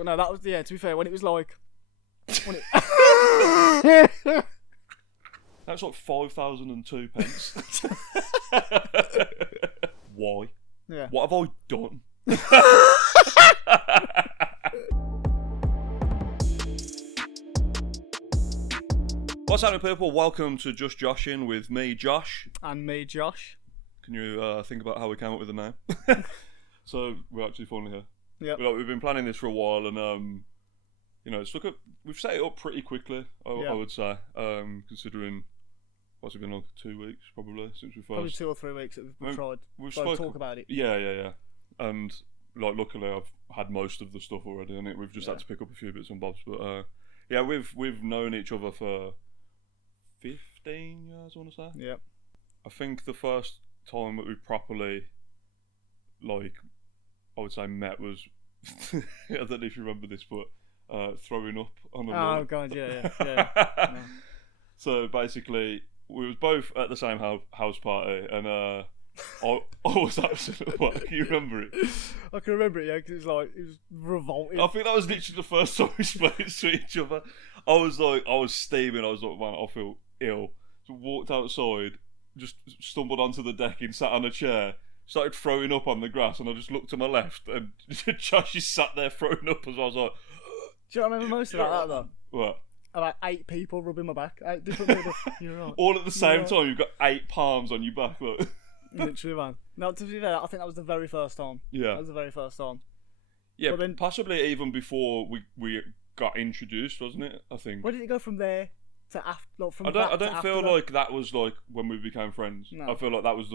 But no, that was, to be fair, when it was like... When it... That's like 5,002 pence. Why? Yeah. What have I done? What's happening, people? Welcome to Just Joshing with me, Josh. And me, Josh. Can you think about how we came up with the name? So, we're actually finally here. Yeah. We've been planning this for a while, and we've set it up pretty quickly, I would say, considering what's it been, like 2 weeks probably since we first. Probably 2 or 3 weeks that we've tried to talk about it. Yeah. And like, luckily, I've had most of the stuff already, and we've just had to pick up a few bits and bobs. But we've known each other for 15 years, I want to say. Yeah. I think the first time that we properly, like, I would say met was I don't know if you remember this, but throwing up on a Oh god, yeah. So basically, we was both at the same house party, and I was absolutely what? You remember it? I can remember it, yeah, because it was revolting. I think that was literally the first time we spoke to each other. I was steaming. I was like, man, I feel ill. So walked outside, just stumbled onto the deck and sat on a chair. Started throwing up on the grass, and I just looked to my left, and Josh just sat there throwing up as well. I was like, do you know what I remember most about that though? What? About 8 people rubbing my back. 8 different people. You're right. All at the same time, you've got 8 palms on your back, look. Literally, man. No, to be fair, I think that was the very first time. Yeah. That was the very first time. Yeah, but then, possibly even before we got introduced, wasn't it? I think. Where did it go from there to after? Like, from I don't feel that? like that was like when we became friends. No. I feel like that was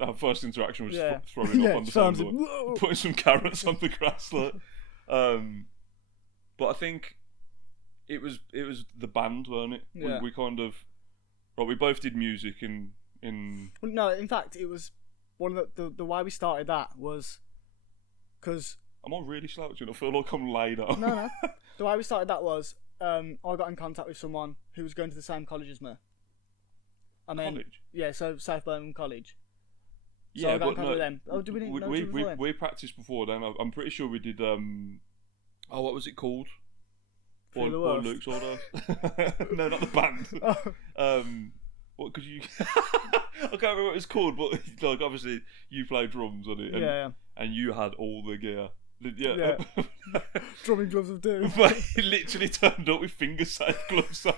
our first interaction was Yeah. throwing up on the same like, lawn, putting some carrots on the grass, like. But I think it was the band, weren't it? Yeah. We kind of, well, we both did music in. Well, no, in fact, it was one of the why we started that was because. Am I really slouching? I feel like I'm laid out. No. The way we started that was I got in contact with someone who was going to the same college as me. And then, College? Yeah, so South Birmingham College. So Yeah, I got in but contact no, with them. Oh, did we didn't know each other before then? we practiced before then. I'm pretty sure we did. What was it called? Through the Or Worst? Luke's order. No, not the band. What could you? I can't remember what it's called, but like obviously you play drums on it, and, Yeah. and you had all the gear. Yeah. Drumming gloves of doom. But he literally turned up with finger-safe gloves on,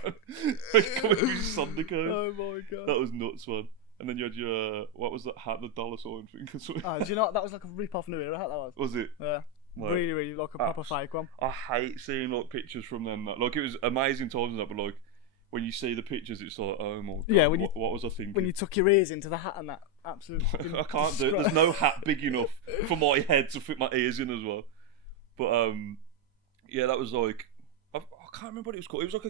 coming with Sondico. Oh my god. That was nuts, man. And then you had your what was that hat, the dollar sign thing? Do you know what? That was like a rip-off New Era hat, that was. Was it? Yeah. Like, really like a proper fake one. I hate seeing like pictures from then. Like it was amazing times and that, but like when you see the pictures, it's like, oh my god. Yeah, what was I thinking? When you tuck your ears into the hat and that, absolutely. I can't do it. There's no hat big enough for my head to fit my ears in as well. But yeah, that was like I can't remember what it was called. It was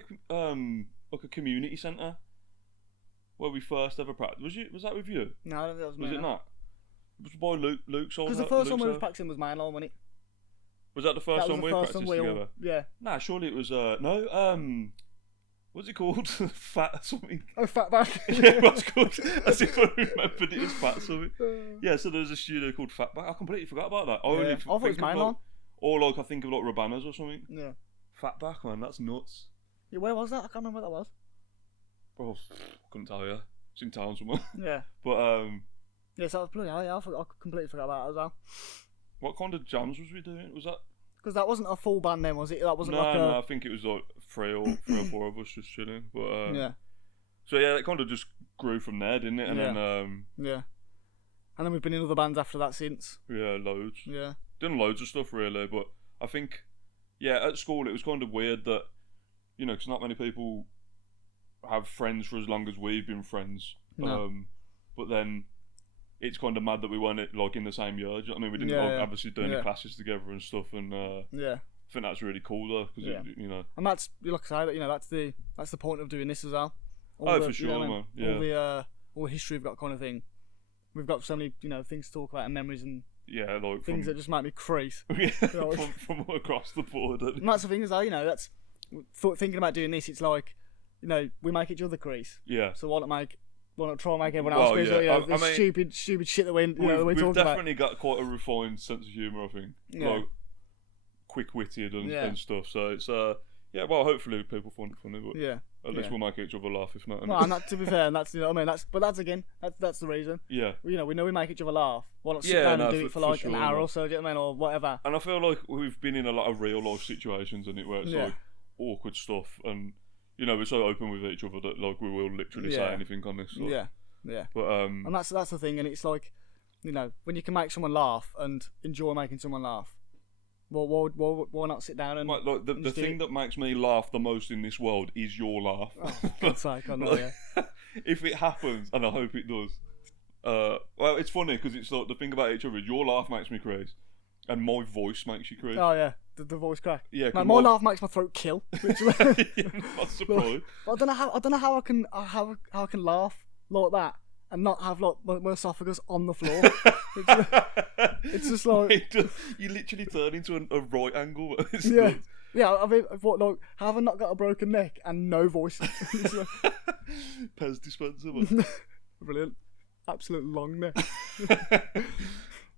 like a community centre where we first ever practiced. Was that with you? No, I don't think that was me. Was it not? It was by Luke's old. Because the first one we were practicing was mine, wasn't it? Was that the first one we practiced together? Yeah. Nah, surely it was no. What's it called? Fat something. Oh, Fatback. Yeah, what's called? As if I remembered it as Fat something. Yeah, so there was a studio called Fatback. I completely forgot about that. I thought it was mine on. Or like I think of like Rabanas or something. Yeah. Fatback, man, that's nuts. Yeah, where was that? I can't remember what that was. Oh, couldn't tell you. It's in town somewhere. Yeah. But yeah, so I was bloody hell, yeah, I completely forgot about that as well. What kind of jams was we doing? Was that? Because that wasn't a full band then, was it? That wasn't No, I think it was like three or four of us just chilling. But yeah. So yeah, it kind of just grew from there, didn't it? And then yeah. And then we've been in other bands after that since. Yeah, loads. Yeah. Done loads of stuff really, but I think at school it was kind of weird that because not many people have friends for as long as we've been friends. No. But then it's kind of mad that we weren't like in the same year. Do you know what I mean? We didn't obviously do any classes together and stuff, and yeah. I think that's really cool though, because and that's like I say, that's the point of doing this as well. For sure, man. Yeah. All the history we've got, kind of thing. We've got so many things to talk about and memories and like things that just make me crease. From across the board. And that's the thing as well. That's thinking about doing this. It's like we make each other crease. Yeah. So why not try and make everyone else crease? I mean, stupid shit that we're talking about. We've definitely got quite a refined sense of humour, I think. Yeah. Like, quick-witted and, Yeah. and stuff. So it's yeah. Well, hopefully people find it funny, but Yeah. at least Yeah. we'll make each other laugh, if not. Well, and that, to be fair, and that's, you know what I mean. That's again, that's the reason. Yeah. You know, we know we make each other laugh. Why not sit Yeah, down no, and do it for for like sure, an hour man. or so? Do you know what I mean, or whatever? And I feel like we've been in a lot of real life situations, and where it's Yeah. like awkward stuff, and you know we're so open with each other that like we will literally say Yeah. anything on this. Like, Yeah. Yeah. But And that's the thing, and it's like, you know, when you can make someone laugh and enjoy making someone laugh, well, why not sit down and like the just do thing it? that makes me laugh the most in this world is your laugh. For God's sake, I know, Like, yeah. if it happens, and I hope it does. Well, it's funny because it's like the thing about each other is your laugh makes me crazy, and my voice makes you crazy. Oh yeah, the voice crack. Yeah, Man, 'cause my laugh makes my throat kill. Literally. Yeah, I'm not surprised. But I don't know how I can how I can laugh like that and not have like my esophagus on the floor. It's just like You literally turn into a right angle. It's yeah, nuts. yeah. I mean, what like how have I not got a broken neck and no voice? It's like, Pez dispenser. Man. brilliant, absolute long neck.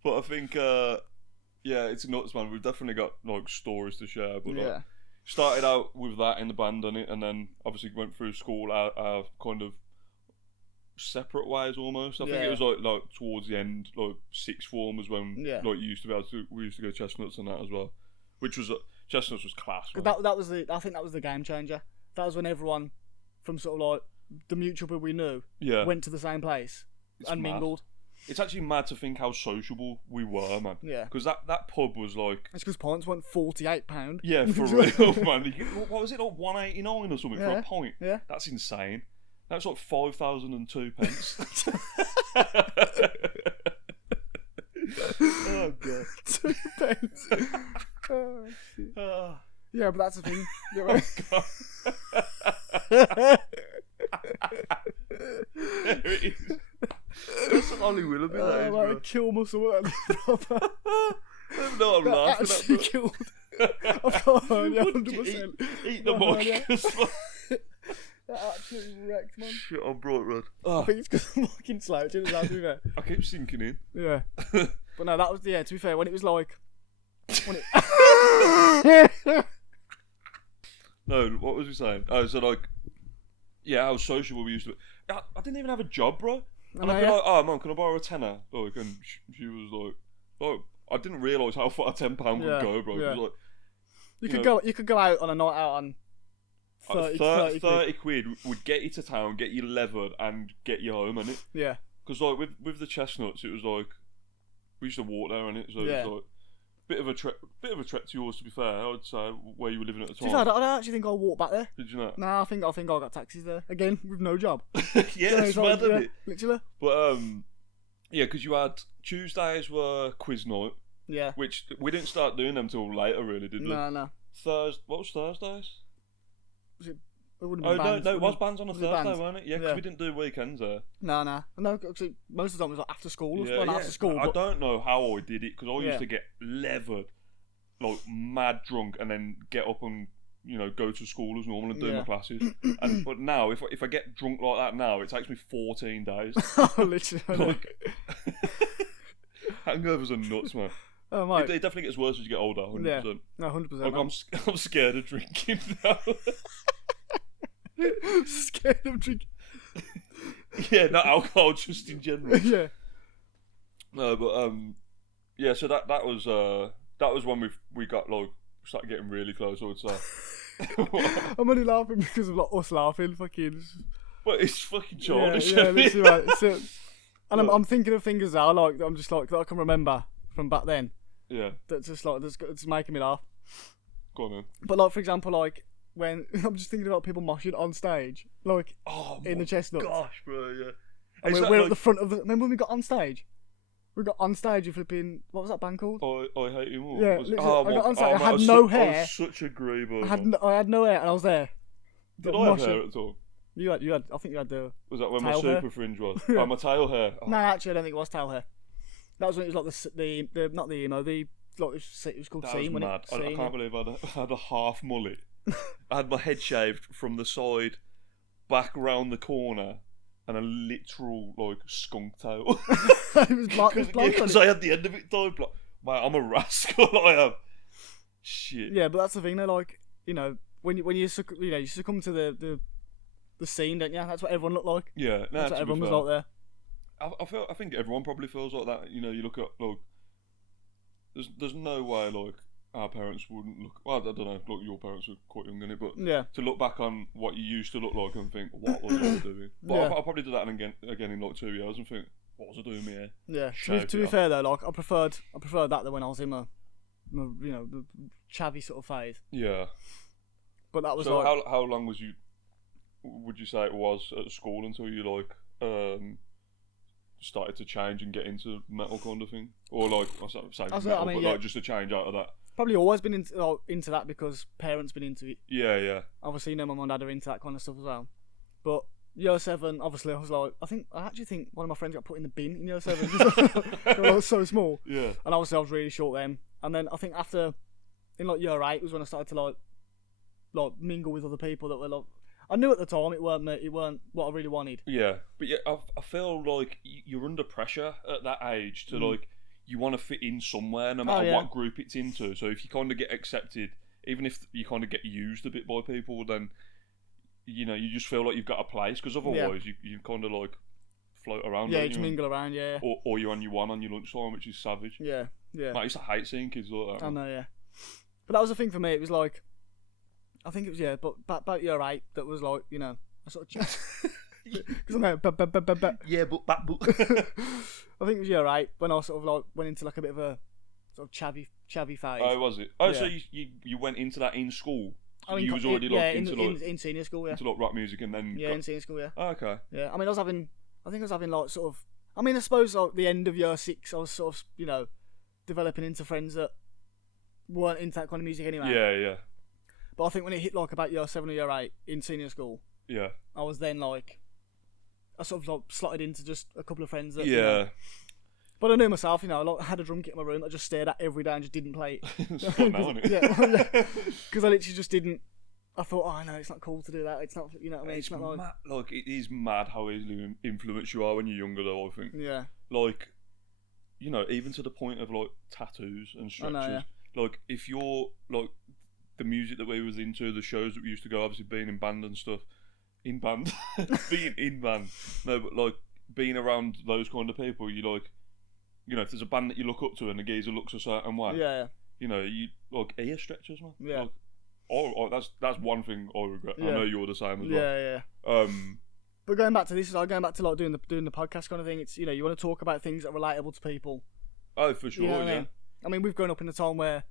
But I think, yeah, it's nuts, man. We've definitely got like stories to share. But like, Yeah, started out with that in the band, and then obviously went through school our kind of separate ways almost. I think Yeah. it was like towards the end, like sixth form was when Yeah. like you used to be able to. We used to go Chestnuts and that as well, which was Chestnuts was class. Man. that was I think that was the game changer. That was when everyone from sort of like the mutual people we knew Yeah, went to the same place It's and mad. mingled. It's actually mad to think how sociable we were, man. Yeah, Because that pub was like, it's because pints went £48. yeah, for real, man. What was it, like 189 or something for Yeah. a pint? Yeah. That's insane. That's like 5,002 pence. Oh god. £2. Oh, shit. Ah, Yeah, but that's the thing. You know what God. There it is. That's an Ollie Willoughby, that I is, might bro. kill muscle. Proper. No, I'm That laughing actually at that. killed. I've got hernia, Wouldn't you 100%. eat the Got mic hernia. as well? That absolutely wrecked, man. Shit, I'm bright red. I think it's because I'm fucking slouching as well, to be fair. I keep sinking in. Yeah. But no, that was, yeah, to be fair, when it was like... When it... No, what was we saying? Oh, so like, yeah, how sociable we used to be. I didn't even have a job, bro. And I'd be yeah. like, oh, man, can I borrow a tenner? Like, and she was like, I didn't realise how far £10 Yeah, would go, bro. yeah. It was like, You could go out on a night out on 30 30 quid would get you to town, get you levered, and get you home, innit? Yeah. Because like with the Chestnuts, it was like we used to walk there, innit? So Yeah. it was like bit of a trek to yours, to be fair. I would say where you were living at the To be time. fair, I don't actually think I'll walk back there. Did you know? Nah, I think I got taxis there. Again, with no job. Yeah, it's mad, isn't it? Literally. But yeah, because you had Tuesdays were quiz night, Yeah. which we didn't start doing them till later, really, did we? No. What was Thursdays? It wouldn't Oh be bands. no, it was bands on a was it Thursday, bands? weren't it? Yeah, because Yeah. we didn't do weekends there. No. No, 'cause most of the time it was like after school. Yeah, Well, not yeah. after school. I But don't know how I did it because I Yeah. used to get levered, like mad drunk, and then get up and go to school as normal and do Yeah. my classes. But now, if I get drunk like that now, it takes me 14 days. literally. I know. Like, hangovers are nuts, man. Oh, It mate. definitely gets worse as you get older. 100%. Yeah. No, 100%. Like I'm scared of drinking now. scared of drinking. Yeah, not alcohol, just in general. Yeah. No, but yeah. So that was when we got like started getting really close. I would say. I'm only laughing because of like us laughing. Fucking. But it's fucking Yeah, childish. yeah, literally, right. So, and Look. I'm thinking of things now. Like I'm just like that I can remember from back then. Yeah, That's just like that's making me laugh. go on then. But like for example, like when I'm just thinking about people moshing on stage, like Oh in my the Chestnuts. gosh, bro. Yeah. And Is we're that at like, the front of the. Remember when we got on stage? We got on stage with flipping. What was that band called? I hate you more. Yeah, Was- literally, I got my- on stage, I man, had was no I hair. was such a griever. I had no hair and I was there. Did But I have moshing. hair at the time? You had. I think you had the. Was that when Tail my hair? super fringe was? Yeah. Oh, my tail hair. Oh, No, actually, I don't think it was tail hair. That was when it was like the not the emo, the like it was called that was scene, wasn't mad. it? I Scene, can't believe I had a half mullet. I had my head shaved from the side, back round the corner, and a literal like skunk tail. it was blonde. It was blonde. Because I had the end of it dyed black. Mate, I'm a rascal. I am. Shit. Yeah, but that's the thing. They're like, when you succumb to the scene, don't you? That's what everyone looked like. Yeah, That's what everyone was like there. I think everyone probably feels like that. You look at like, there's no way like our parents wouldn't look. Well, I don't know. Like your parents were quite young in it, but Yeah. to look back on what you used to look like and think, what was I doing? But Yeah. I'll probably do that again in like 2 years and think, what was I doing here? Yeah. Shaved To it be off. fair though, like I preferred that than when I was in my the chavvy sort of phase. Yeah. But that was So like how long would you say it was at school until you like started to change and get into metal kind of thing, or like yeah. just a change out of that? probably always been into that because parents been into it. Yeah. Obviously, my mum and dad are into that kind of stuff as well. But year 7, obviously, I was like, I actually think one of my friends got put in the bin in year 7 because I was so small. Yeah. And obviously, I was really short then. And then I think in like year 8 was when I started to like mingle with other people that were like. I knew at the time it weren't what I really wanted. Yeah, but yeah, I feel like you're under pressure at that age to like you want to fit in somewhere, no matter what group it's into. So if you kind of get accepted, even if you kind of get used a bit by people, then you just feel like you've got a place, because otherwise you kind of like float around. Yeah, you just mingle around. Yeah. Or you're on your one on your lunchtime, which is savage. Yeah. I used to hate seeing kids like that. I know. Yeah. But that was the thing for me. It was like. I think it was, but about year 8, that was like, I sort of... Because I know, Yeah, but... I think it was year 8 when I sort of like went into like a bit of a sort of chavvy phase. Oh, was it? Oh, yeah. so you went into that in school? I mean, you was already in senior school, yeah. Into like rock music and then... Yeah, in senior school, yeah. Oh, okay. Yeah, I mean, I was having like sort of... I suppose like the end of year 6, I was sort of, developing into friends that weren't into that kind of music anyway. Yeah. But I think when it hit like about year 7 or year 8 in senior school, yeah, I was then like, I sort of like slotted into just a couple of friends. That, yeah. But I knew myself, I had a drum kit in my room that I just stared at every day and just didn't play it. It's fun now, isn't it? Yeah, because I literally just didn't. I thought, oh no, it's not cool to do that. It's not, you know what I mean? It's not like it is mad how easily influenced you are when you're younger, though. I think. Yeah. Like, even to the point of like tattoos and stretches. I know, yeah. Like, if you're like. The music that we was into, the shows that we used to go, obviously being in band and stuff. In band? Being in band. No, but like, being around those kind of people, you like, if there's a band that you look up to and the geezer looks a certain way, yeah. You like ear stretchers, man. Yeah. Like, that's one thing I regret. Yeah. I know you're the same as well. Yeah. But going back to this, going back to like doing the podcast kind of thing, it's, you want to talk about things that are relatable to people. Oh, for sure, yeah. I mean, we've grown up in a time where,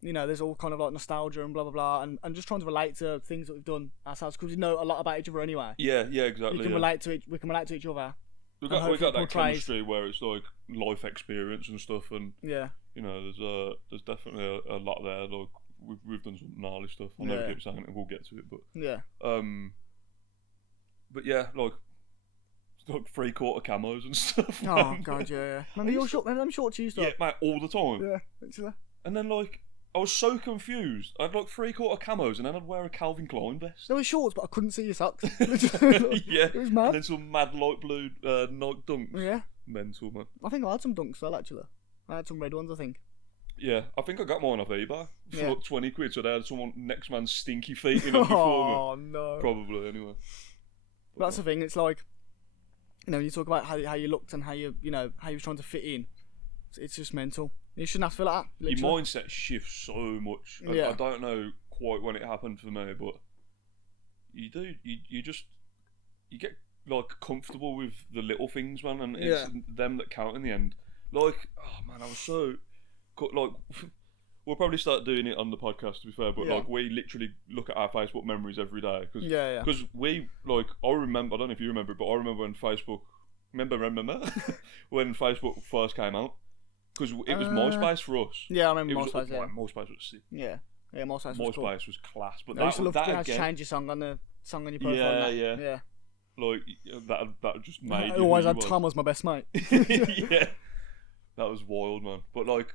there's all kind of like nostalgia and blah blah blah, and just trying to relate to things that we've done ourselves because we know a lot about each other anyway. Yeah, exactly. We can relate to each other. We got that chemistry where it's like life experience and stuff, and there's definitely a lot there. Like we've done some gnarly stuff. I never keep saying it, and we'll get to it, but but yeah, like 3/4 camos and stuff. Oh god, yeah. Remember them short cheese stuff? Yeah, mate, all the time. Yeah, literally. And then like. I was so confused. I'd like 3/4 camos and then I'd wear a Calvin Klein vest. They were shorts, but I couldn't see your socks. Yeah. It was mad. And then some mad light blue Nike dunks. Yeah. Mental, man. I think I had some dunks well, actually. I had some red ones, I think. Yeah, I think I got mine off eBay for like 20 quid, so they had someone next man's stinky feet in them before me. Oh, no. Probably, anyway. But that's the thing, it's like, you talk about how you looked and how you were trying to fit in. It's just mental. You shouldn't have to feel like that. Literally. Your mindset shifts so much. I don't know quite when it happened for me, but you do. You get like comfortable with the little things, man, and it's them that count in the end. Like, oh man, I was so like. We'll probably start doing it on the podcast, to be fair, but like we literally look at our Facebook memories every day because we like. I remember. I don't know if you remember, but I remember when Facebook. Remember when Facebook first came out. Because it was MySpace for us. Yeah, I remember MySpace. MySpace was sick. Yeah, MySpace was cool. MySpace was class. But I used to love that to change your song on your profile. Yeah. Like that just made. I always had Tom as my best mate. Yeah, that was wild, man. But like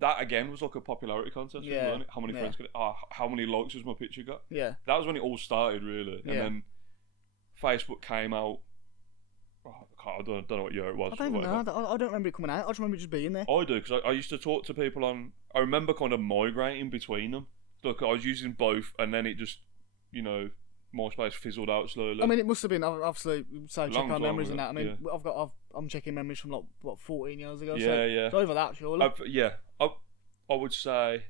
that again was like a popularity contest. Yeah. Wasn't it? How many friends could? How many likes has my picture got? Yeah. That was when it all started, really. And then Facebook came out. I don't know what year it was. I don't even know. I don't remember it coming out. I just remember it just being there. I do, because I used to talk to people on. I remember kind of migrating between them. Look, I was using both, and then it just, MySpace fizzled out slowly. I mean, it must have been obviously check Long our time memories ago, and that. I mean, yeah. I'm checking memories from 14 years ago. Yeah, so yeah. It's over that, surely. I would say.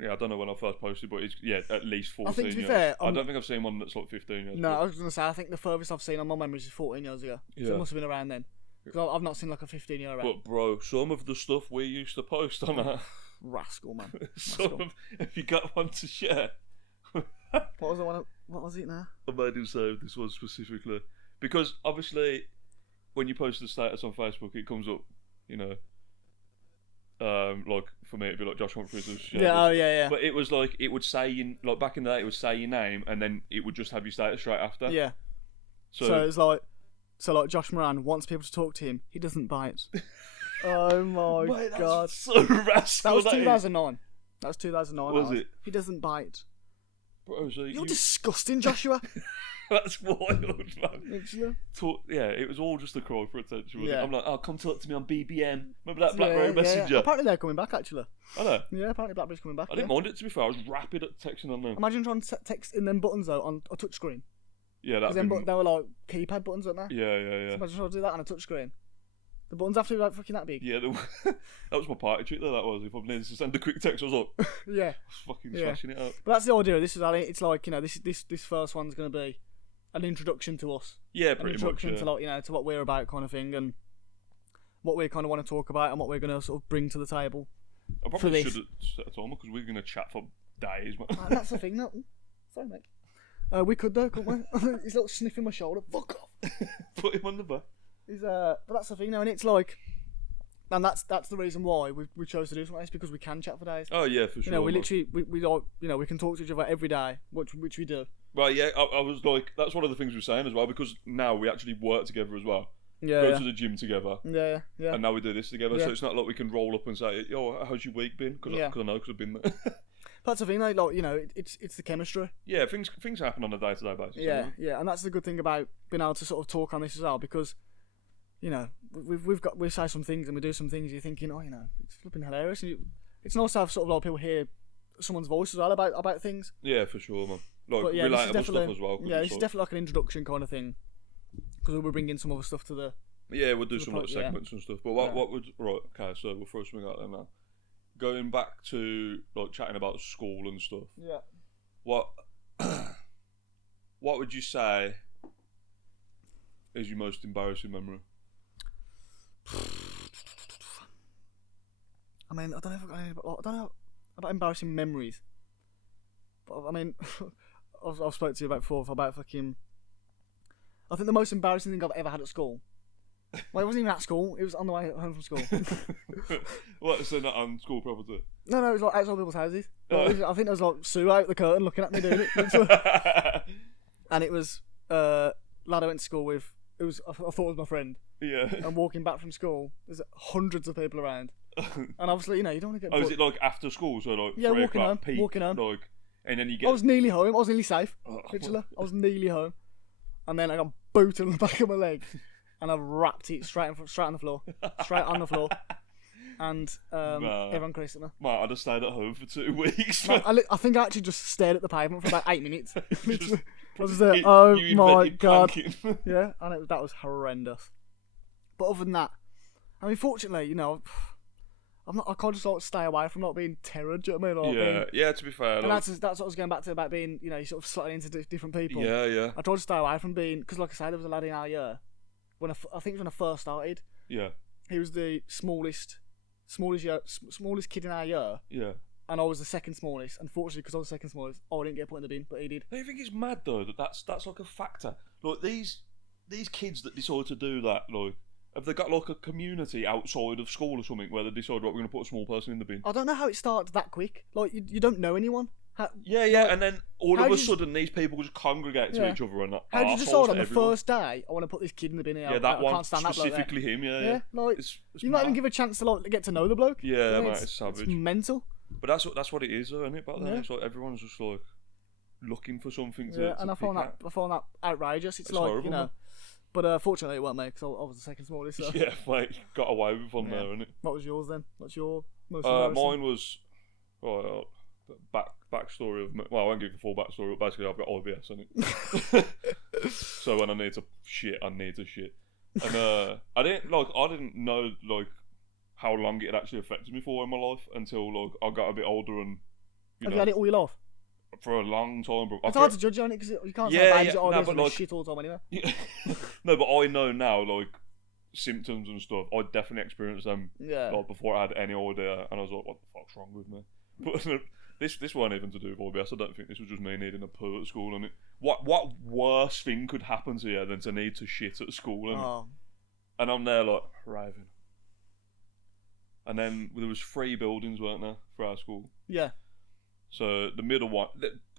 Yeah, I don't know when I first posted, but it's at least 14 I think, to be years. fair, I don't think I've seen one that's like 15 years. No, I was going to say, I think the furthest I've seen on my memories is 14 years ago. So Yeah. it must have been around then. Because I've not seen like a 15-year around. But bro, some of the stuff we used to post on that. Rascal, man. If you got one to share. What was it now? I made him save this one specifically. Because obviously, when you post the status on Facebook, it comes up, like for me it'd be like Josh Humphries has shared Yeah, this. oh yeah. But it was like, it would say, like back in the day, it would say your name and then it would just have your status straight after. Yeah. So it's like, Josh Moran wants people to talk to him. He doesn't bite. Oh my Mate, that's god. so rascal. That was 2009. That was 2009. Was it? He doesn't bite. Bro, so You're disgusting, Joshua. That's wild, man. Literally. It was all just a cry for attention. Wasn't Yeah. it? I'm like, oh, come talk to me on BBM. Remember that BlackBerry Messenger? Yeah. Apparently they're coming back, actually. I know. Yeah, apparently BlackBerry's coming back. I didn't mind it, to be fair. I was rapid at texting on them. Imagine trying to text in them buttons though on a touchscreen. Yeah, Because that. they were like keypad buttons, weren't they? Yeah. So imagine trying to do that on a touchscreen. The buttons have to be like fucking that big. Yeah, that was my party trick though, that was. If I needed to send a quick text, I was like, Yeah. I was fucking smashing it out. But that's the idea. This is it's like, this first one's gonna be an introduction to us. Yeah, An pretty much. introduction Yeah. to like, to what we're about kind of thing, and what we kind of want to talk about and what we're gonna sort of bring to the table. I for probably this. should have set a timer because we're going to chat for days, man. And that's the thing, no. Sorry, mate. We could though, couldn't we? He's like sniffing my shoulder. Fuck off. Put him on the back. But that's the thing now, and it's like, and that's the reason why we chose to do something like this, because we can chat for days. Oh yeah, for sure. We man. literally we like, we can talk to each other every day, which we do. Right, yeah, I was like, that's one of the things we were saying as well, because now we actually work together as well. Yeah. Go to the gym together. Yeah. And now we do this together, Yeah. so it's not like we can roll up and say, yo, how's your week been? Because I know, because I've been there. That's the thing, like it's the chemistry. Yeah, things happen on a day-to-day basis. Yeah, and that's the good thing about being able to sort of talk on this as well, because we say some things and we do some things. You're thinking, it's flipping hilarious. And it's nice to have sort of like people hear someone's voice as well about things. Yeah, for sure, man. Like But relatable stuff as well. Yeah, this is definitely like an introduction kind of thing, because we'll be bringing some other stuff to the. Yeah, we'll do some point, segments and stuff. But what would okay? So we'll throw something out there now. Going back to like chatting about school and stuff. Yeah. What would you say is your most embarrassing memory? I mean, I don't know about embarrassing memories, but I mean, I've spoken to you about before about fucking. I think the most embarrassing thing I've ever had at school. Well, it wasn't even at school. It was on the way home from school. What? So not on school property? No, it was like outside people's houses. Oh. I think there was like Sue out the curtain looking at me doing it. And it was lad I went to school with. I thought it was my friend. Yeah. And walking back from school, there's hundreds of people around. And obviously, you don't want to get. Oh, is it like after school? So like 3 walking o'clock, home, peak, walking home. like, and then you get. I was nearly home. I was nearly safe. Oh. Literally, I was nearly home. And then I got booted on the back of my leg, and I wrapped it straight on the floor, and everyone cursed at me. Mate, I'd have stayed at home for 2 weeks. Man, I think I actually just stared at the pavement for about 8 minutes. Literally. I was there. You Oh my invented god! planking. Yeah, and that was horrendous. But other than that, I mean, fortunately, I can't just sort of stay away from not being terrored. Do you know what I mean? Yeah. To be fair, And that's what I was going back to about being, you sort of slotting into different people. yeah. I tried to stay away from being, because like I said, there was a lad in our year when I think it was when I first started. Yeah. He was the smallest kid in our year, Yeah. and I was the second smallest. Unfortunately, because I was the second smallest, I didn't get put in the bin, but he did. Don't you think it's mad though that's like a factor? Like these kids that decide to do that, like, have they got like a community outside of school or something where they decide, right, we're going to put a small person in the bin? I don't know how it started that quick. Like you don't know anyone. And then all of how a did you- sudden these people just congregate to Yeah. each other and How did you arseholes decide to on the everyone. first day? I want to put this kid in the bin. Yeah, that I one can't stand that bloke there. specifically him. Yeah. Yeah, like It's you not even mad. give a chance to like get to know the bloke. Yeah, You know, mate, it's savage. It's mental. But that's what it is, though, isn't it? Back then, Yeah. it's like everyone's just like looking for something to. Yeah, and to I find pick that outrageous. It's It's like horrible, man. But fortunately, it weren't me because I was the second smallest. So. Yeah, mate, got away with one there, innit? What was yours then? What's your most embarrassing? Mine was backstory of well, I won't give you the full backstory, but basically I've got IBS in it. So when I need to shit, I need to shit. And I didn't know like how long it had actually affected me for in my life until like I got a bit older and Have you had it all your life? for a long time, bro. It's hard to judge on it because you can't say Yeah, babies yeah, are no, always but, like, like- shit all the time anyway. Yeah. No, but I know now like symptoms and stuff. I definitely experienced them Yeah. like before I had any idea, and I was like, "What the fuck's wrong with me?" But this weren't even to do with IBS. I don't think this was just me needing a poo at school. And what worse thing could happen to you than to need to shit at school? Oh. And I'm there like raving. And then there was 3 buildings, weren't there, for our school? Yeah. So the middle one,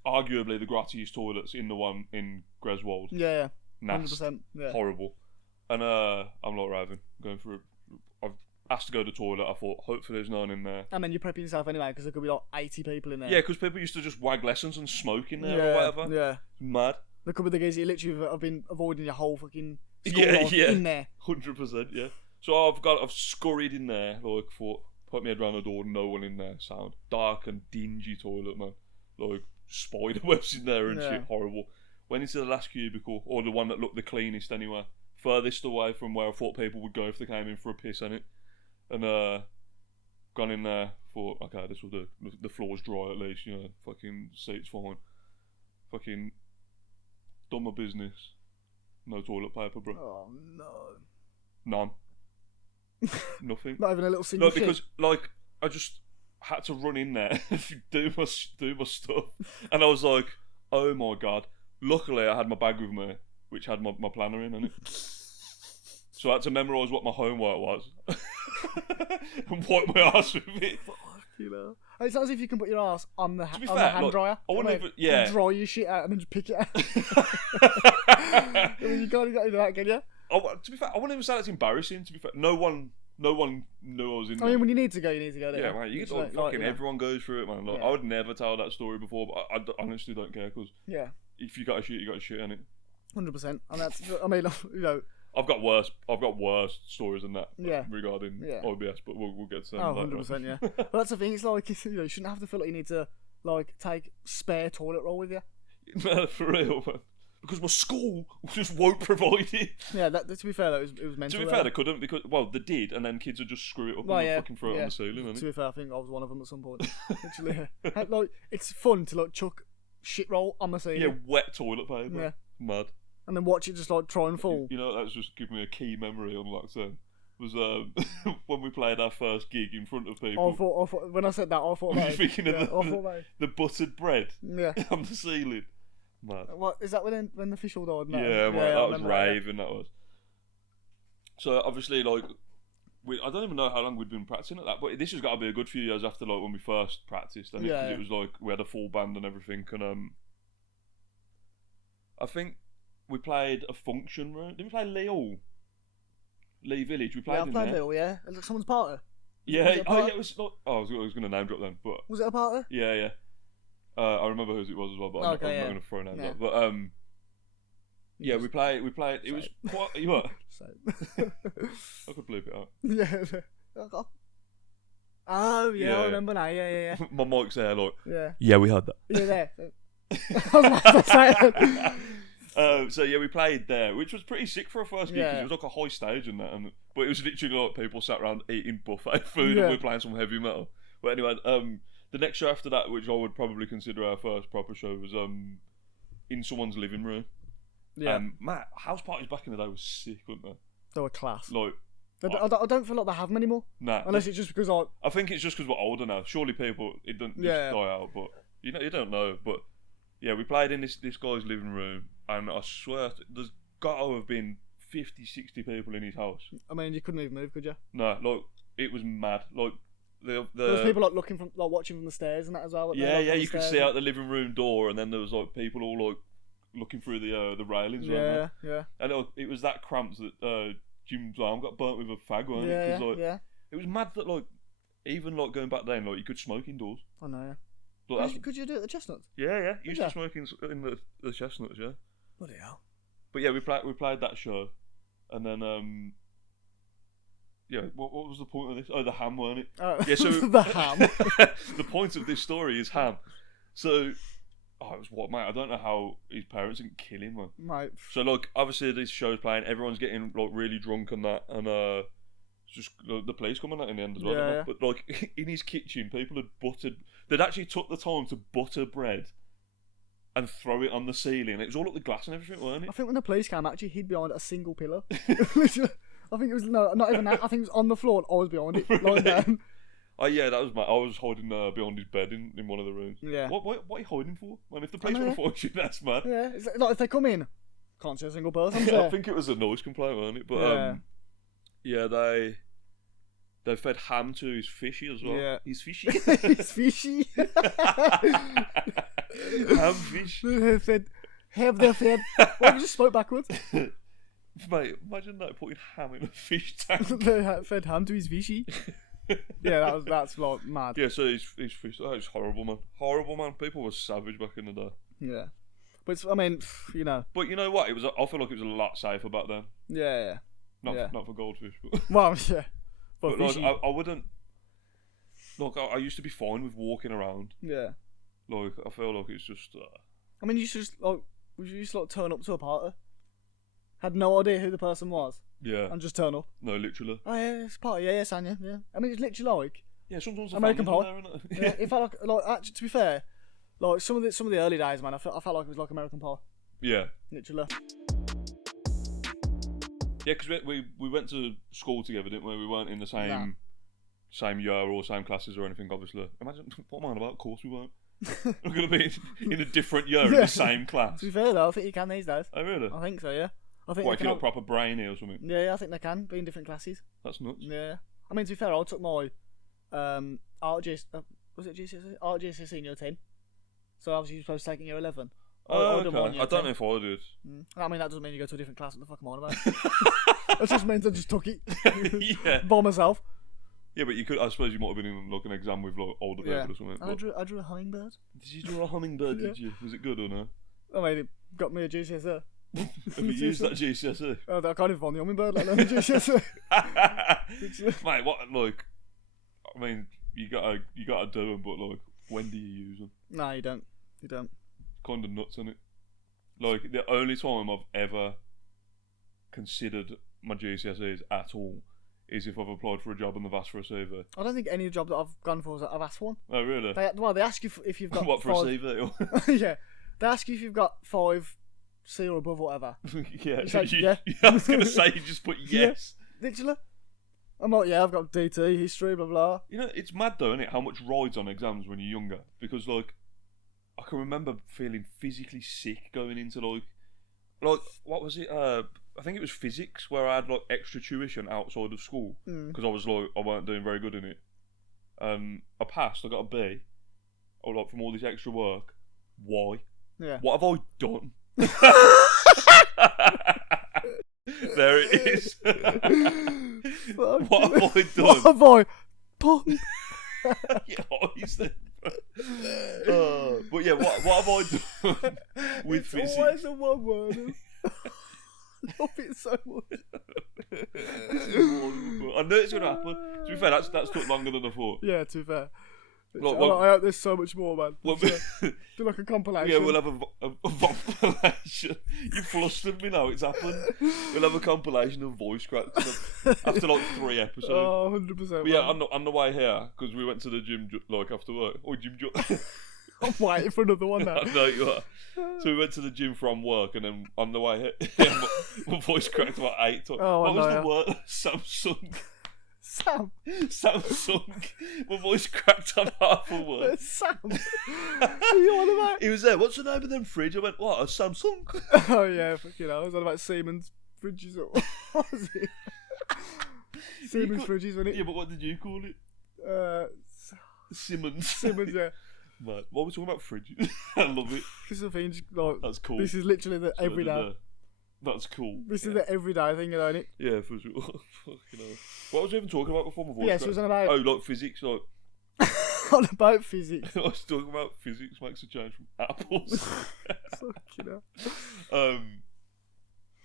arguably the gratiest toilets in the one in Greswold. Yeah. Nasty. 100%. Yeah. Horrible. And I'm like raving, going through. I've asked to go to the toilet. I thought, hopefully there's no one in there. And then you're prepping yourself anyway because there could be like 80 people in there. Yeah, because people used to just wag lessons and smoke in there yeah, or whatever. Yeah. Mad. There could be the guys you literally have been avoiding your whole fucking school Yeah, life yeah. in there. 100%, yeah. So I've scurried in there, like, thought, put my head around the door, no one in there, sound. Dark and dingy toilet, man. Like, spider webs in there and Yeah. shit, horrible. Went into the last cubicle, or the one that looked the cleanest anyway. Furthest away from where I thought people would go if they came in for a piss in it. And, gone in there, thought, okay, this will do. The floor's dry at least, you know, fucking seat's fine. Fucking done my business. No toilet paper, bro. Oh no. None. Nothing. Not even a little single No, shit. because like I just had to run in there, do my stuff, and I was like, oh my god. Luckily, I had my bag with me, which had my planner in it. So I had to memorise what my homework was and wipe my ass with it. You know. It's not as if you can put your ass on the, To be on fair, the hand look, dryer. I wouldn't Like, even- yeah. and dry your shit out and then just pick it out. I mean, you can't do that, can you? To be fair, I wouldn't even say that's embarrassing. To be fair, no one knew I was in I there. mean, when you need to go, you need to go there. Yeah, man, you It's get like, like, fucking you know. everyone goes through it, man. Like, Yeah. I would never tell that story before, but I honestly don't care because Yeah, if you got to shit, you got to shit in it. 100%. And that's, I mean, you know, I've got worse stories than that Yeah. regarding Yeah. OBS, but we'll get to them oh, later 100%, yeah. But that's the thing, it's like, you know, you shouldn't have to feel like you need to, like, take spare toilet roll with you. No, for real, man. Because my school just won't provide it. Yeah, to be fair, though, it was meant To to. be fair, they couldn't because, well, they did, and then kids would just screw it up Well, and yeah, fucking throw it yeah. on the ceiling, To innit? be fair, I think I was one of them at some point. Literally, yeah. Like, it's fun to, like, chuck shit roll on the ceiling. Yeah, wet toilet paper. Yeah. Mad. And then watch it just, like, try and fall. You know, that's just given me a key memory on lockdown. Was when we played our first gig in front of people. I thought, when I said that, I thought Were you that. thinking of yeah, I thought that. the buttered bread Yeah. on the ceiling? Mad. What is that when the fish all died? No. Yeah, mate, I that was remember that, yeah. raving, that was. So obviously, like, I don't even know how long we'd been practicing at that, but this has got to be a good few years after like when we first practiced, and Yeah, it yeah. was like we had a full band and everything, and I think we played a function room. Did we play Lee Village? We played Yeah, I in played there. Little, yeah. It was like someone's party. Yeah, Was it a oh part- yeah, it was like, I was going to name drop them, but Was it a party? yeah. I remember whose it was as well, but I'm Okay, not yeah. going to throw names Yeah. out. But yeah, we played. It was quite. You what? So. I could bleep it out. yeah. Oh yeah, Yeah. I remember now. Yeah. My mic's there, like. Yeah. Yeah, we had that. You're there. I was about to say it. So yeah, we played there, which was pretty sick for a first gig. 'Cause Yeah. it was like a high stage and that, but it was literally like people sat around eating buffet food Yeah. and we were playing some heavy metal. But anyway, the next show after that, which I would probably consider our first proper show, was in someone's living room. Yeah. Matt, house parties back in the day was sick, weren't they? They were class. Like, I don't feel like they have them anymore. nah. Unless it's just because I think it's just because we're older now. Surely people, it doesn't just Yeah. die out, but you don't know. But yeah, we played in this guy's living room, and I swear there's got to have been 50, 60 people in his house. I mean, you couldn't even move, could you? No, like it was mad. Like There was people like looking from, like watching from the stairs and that as well. yeah, you could see out the living room door, and then there was like people all like looking through the railings. weren't Yeah, there? And it was that cramped that Jim's arm got burnt with a fag, wasn't it? yeah, 'Cause, like, yeah. it was mad that like even like going back then, like you could smoke indoors. I know. Like, Yeah. that's, Could you do it at the Chestnuts? yeah, you used Yeah. to smoke in the chestnuts, yeah. Bloody hell. But yeah, we played that show, and then yeah, what was the point of this? Oh, the ham, weren't it? Yeah, so the ham. the point of this story is ham. So, it was what, mate? I don't know how his parents didn't kill him, man. Mate. So, like, obviously this show's playing, everyone's getting like really drunk and that, and it's just the police coming out in the end as well. Yeah. But like in his kitchen, people had buttered. They'd actually took the time to butter bread and throw it on the ceiling. It was all up the glass and everything, weren't it? I think when the police came, I actually hid behind a single pillar. Literally, I think it was not even that. I think it was on the floor and I was behind it, lying down. Oh yeah, that was I was hiding behind his bed in one of the rooms. Yeah. What are you hiding for? Man, if the police want to find you, that's mad. Yeah, it's like if they come in, can't see a single person. I think it was a noise complaint, wasn't it? But yeah, they fed ham to his fishy as well. Yeah, he's fishy. He's fishy. Ham fish. Have their fed. Why we just spoke backwards? Mate, imagine that putting ham in a fish tank. They fed ham to his fishy. Yeah, that's like mad. Yeah, so his fish. That was horrible, man. Horrible, man. People were savage back in the day. Yeah, but I mean, you know. But you know what? I feel like it was a lot safer back then. Yeah. Not for goldfish, but. Well, yeah. But like, I wouldn't. Look, I used to be fine with walking around. Yeah. Like, I feel like it's just. I mean, you used to turn up to a party. Had no idea who the person was. Yeah. And just turn up. No, literally. Oh yeah, it's a party. Yeah, Sanya. Yeah. I mean, it's literally like. Yeah, sometimes American Pie. There, isn't it? Yeah. In fact, like actually, to be fair, like some of the early days, man, I felt like it was like American Pie. Yeah. Literally. Yeah, because we went to school together, didn't we? We weren't in the same year or same classes or anything, obviously. Imagine, what am I on about? Of course we weren't. We're going to be in a different year in the same class. To be fair, though, I think you can these days. Oh, really? I think so, yeah. I think what, if you're not proper brainy or something? Yeah, I think they can be in different classes. That's nuts. Yeah. I mean, to be fair, I took my art GCSE? Art GCSE in year 10. So obviously you're supposed to take in year 11. Oh, okay. I don't know if I did. I mean, that doesn't mean you go to a different class. What the fuck am I on about? It just means I just took it yeah. by myself. Yeah, but you could. I suppose you might have been in like an exam with like older people or something. I drew a hummingbird. Did you draw a hummingbird? Did you? Was it good or no? I mean, it got me a GCSE. Have you used that GCSE? Oh, I can't even find the hummingbird. Like the GCSE. Mate, what? Like, I mean, you gotta do them, but like, when do you use them? Nah, you don't. You don't. Kind of nuts, isn't it? Like, the only time I've ever considered my GCSEs at all is if I've applied for a job and they've asked for a CV. I don't think any job that I've gone for I've asked for one. Oh, really? They ask you if you've got what, for 5... a CV? Yeah, they ask you if you've got 5 C or above, whatever. Yeah. Yeah. I was gonna say you just put yes. Yeah, literally. I'm like, yeah, I've got DT, history, blah blah. You know, it's mad though, isn't it? How much rides on exams when you're younger? Because like, I can remember feeling physically sick going into like what was it? I think it was physics where I had like extra tuition outside of school because I was like I weren't doing very good in it. I passed. I got a B. Oh, like from all this extra work. Why? Yeah. What have I done? There it is. What have I done? What have I done? Yeah, obviously. But yeah, what have I done with it's physics? Always a one word. I love it so much. I know it's gonna happen. To be fair, that's took longer than I thought. Yeah, to be fair. Look, I hope there's so much more, man. Do like a compilation. Yeah, we'll have a compilation. You flustered me now, it's happened. We'll have a compilation of voice cracks after like 3 episodes. Oh, 100%. But yeah, on the way here, because we went to the gym like after work. Oh, gym. I'm waiting for another one now. I know you are. So we went to the gym from work, and then on the way here, my voice cracked about 8 times. Oh, what was the word? Samsung. My voice cracked on half a word. Sam. What are you on about? He was there. What's the name of them fridge? I went, what? A Samsung? Oh yeah, fucking hell. I was on about Siemens fridges. What was it? Siemens fridges, wasn't it? Yeah, but what did you call it? Simmons. Simmons, yeah. Man, what are we talking about fridges? I love it. This is the thing, like, that's cool. This is literally the everyday. That's cool. This is the everyday thing, isn't it? Yeah, for sure. Fucking hell. What was I even talking about before my voice? Yes, it was about... Oh, like physics, like... What about physics? I was talking about physics makes a change from apples. Fucking hell.